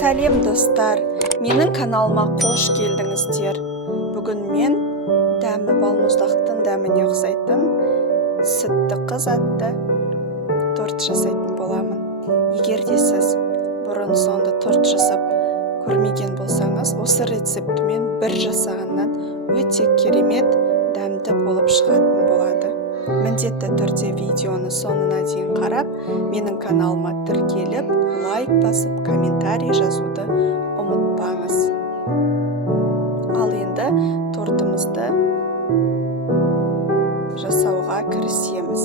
Сәлем достар, менің каналыма қош келдіңіздер. Бүгін мен дәмі балмұздақтың дәміне ұқсайтын сүтті қыз атты торт жасайтын боламын. Егер де сіз бұрын соңды торт жасап көрмеген болсаңыз, осы рецептімен бір жасағаннан өте керемет дәмді болып шығатын болады. Міндетті түрде видеоны соңына дейін қарап, менің каналыма тіркеліп, лайк басып, комментарий жазуды ұмытпаңыз. Ал енді тортымызды жасауға кірісеміз.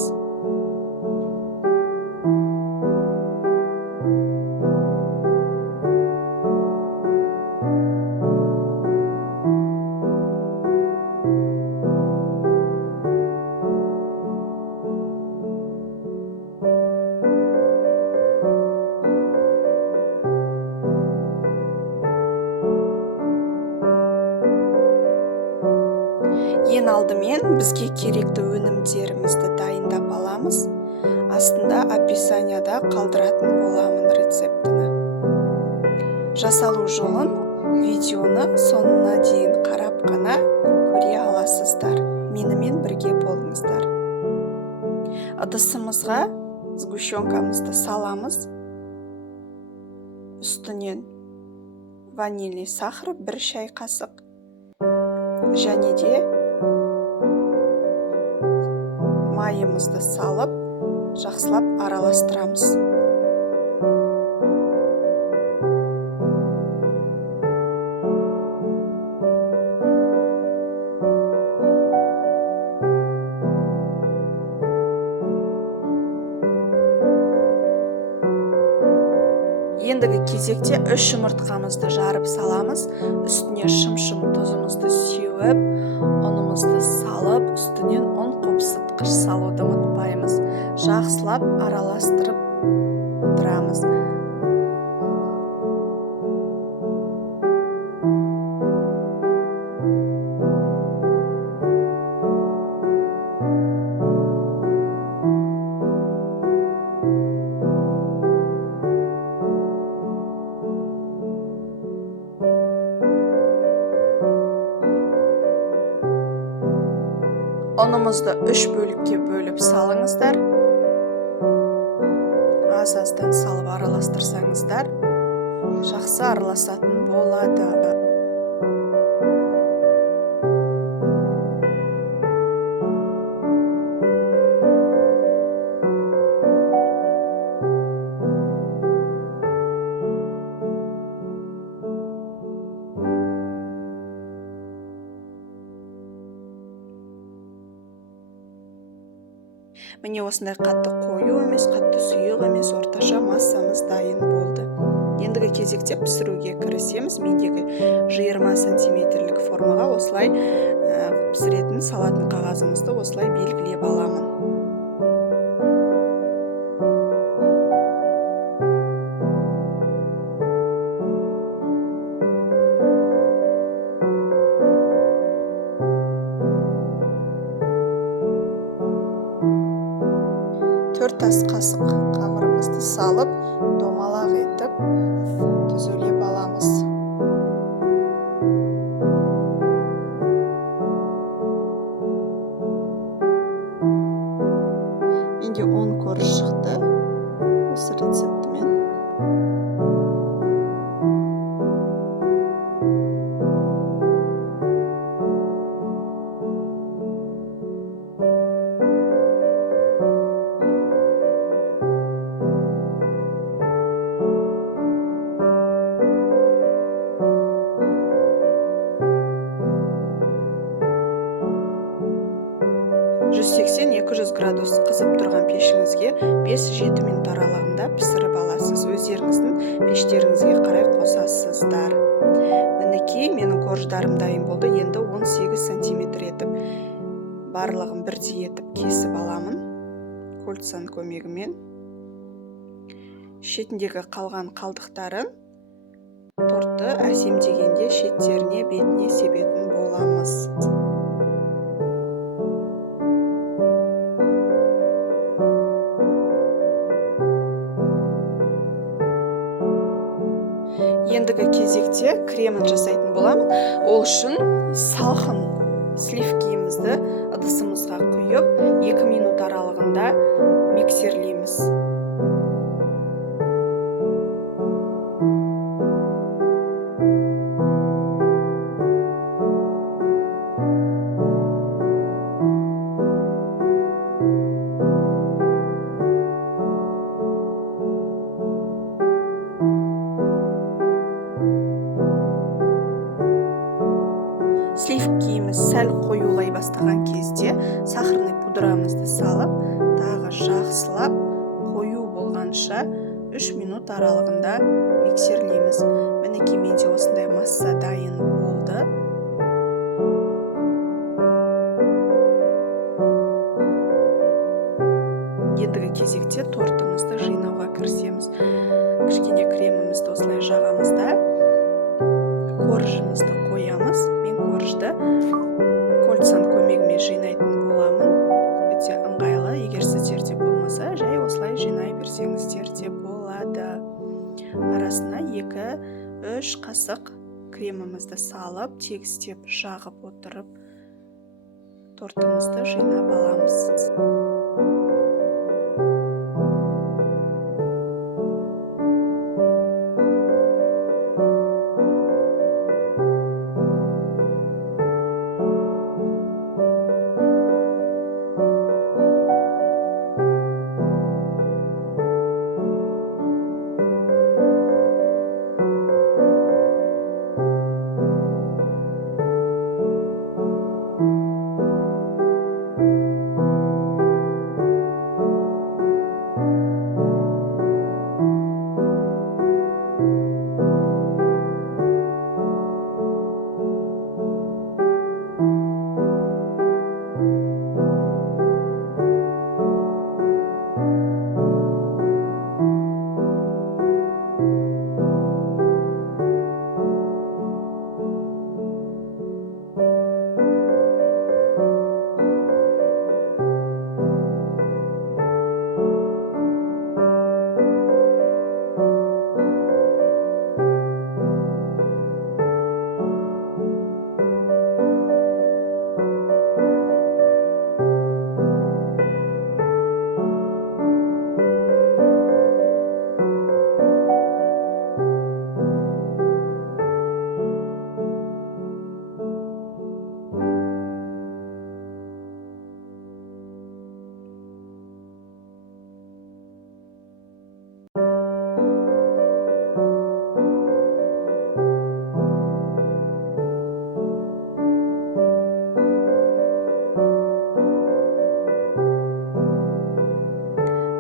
Ең алдымен бізге керекті өнімдерімізді дайындап аламыз. Астында описанияда қалдыратын боламын рецептіні. Жасалу жолын видеоны соңына дейін қарап қана көре аласыздар. Менімен бірге болыңыздар. Ыдысымызға сгущенкамызды саламыз. Үстінен ванильный сахар 1 шай қасық. Және де майымызды салып, жақсылап араластырамыз. Ендігі кезекте 3 жұмыртқамызды жарып саламыз. Үстіне шым-шым тұзымызды сеуіп, ұнымызды салып, үстінен ұн қопсытқыш салуды ұмытпаймыз. Жақсылап араластырып отырамыз. Ұнымызды 3 бөлікке бөліп салыңыздар. Аз-аздан салып араластырсаңыздар, жақсы араласатын болады. Міне осындай қатты қою емес, қатты сұйық емес, орташа массамыз дайын болды. Ендігі кезекте пісіруге кірісеміз. Мендегі 20 сантиметрлік формаға осылай пісіретін салатын қағазымызды осылай белгілеп аламын. Төрт ас қасық қамырымызды салып, домалақ етіп түзулеп аламыз. Менде 10 корж шықты осы рецептімен. Градус қызып тұрған пешіңізге 5-7 минут аралығында пісіріп аласыз. Өздеріңіздің пештеріңізге қарай қосасыздар. Мінекей, менің корждарым дайын болды. Енді 18 сантиметр етіп, барлығын бірдей етіп кесіп аламын. Кольцаның көмегімен. Шетіндегі қалған қалдықтарын тортты әсемдегенде шеттеріне, бетіне себетін боламыз. Ендігі кезекте кремін жасайтын боламын. Ол үшін салқын сливкімізді ыдысымызға құйып 2 минут аралығында миксерлейміз. Сливкіміз сәл қоюлай бастаған кезде сахарный пудрамызды салып, тағы жақсылап қою болғанша 3 минут аралығында миксерлейміз. Мінекей менде осындай масса дайын болды. Ендігі кезекте тортымызды жинауға кірісеміз. Кішкене кремімізді осылай жағамыз да коржымызды қоямыз. Мен коржды кольцаның көмегімен жинайтын боламын. Өте ыңғайлы. Егер сіздерде болмаса, жай осылай жинай берсеңіздер де болады. Арасына 2-3 қасық кремімізді салып, тегістеп жағып отырып, тортымызды жинап аламыз.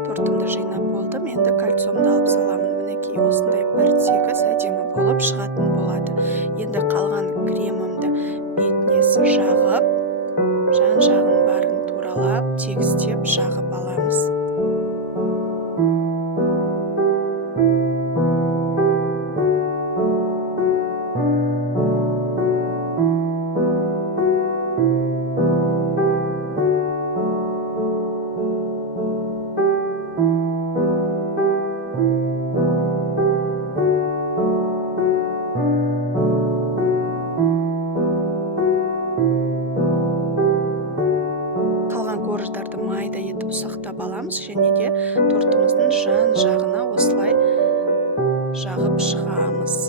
Тортымды жинап болдым. Енді кольцомды алып саламын. Мінекей осындай бір тегіс әдемі болып шығатын болады. Енді қалған кремімді бетіне жағып, жан-жағын барын туралап, тегістеп жағып аламыз. Корждарды майда етіп ұсақтап аламыз, және де тортымыздың жан-жағына осылай жағып шығамыз.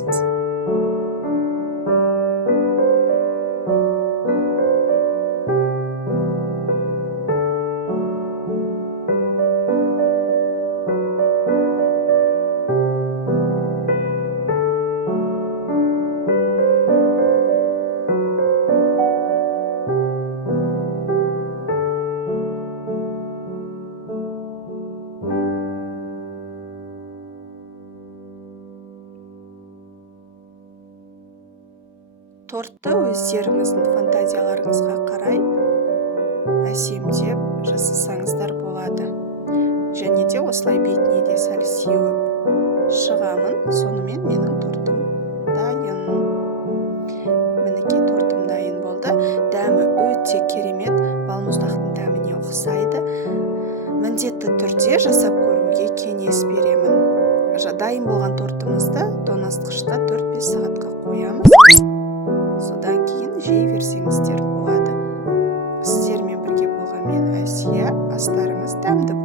Тортты өздеріңіздің фантазияларыңызға қарай әсемдеп жасасаңыздар болады. Және де осылай бетіне де сәл сеуіп шығамын. Сонымен менің тортым дайын. Мінекей тортым дайын болды. Дәмі өте керемет, балмұздақтың дәміне ұқсайды. Міндетті түрде жасап көруге кеңес беремін. дайын болған тортымызды тоңазытқышқа 4-5 сағатқа қоямыз. Содан кейін жей берсеңіздер болады. Сіздермен бірге болған мен Әсия. Астарыңыз дәмді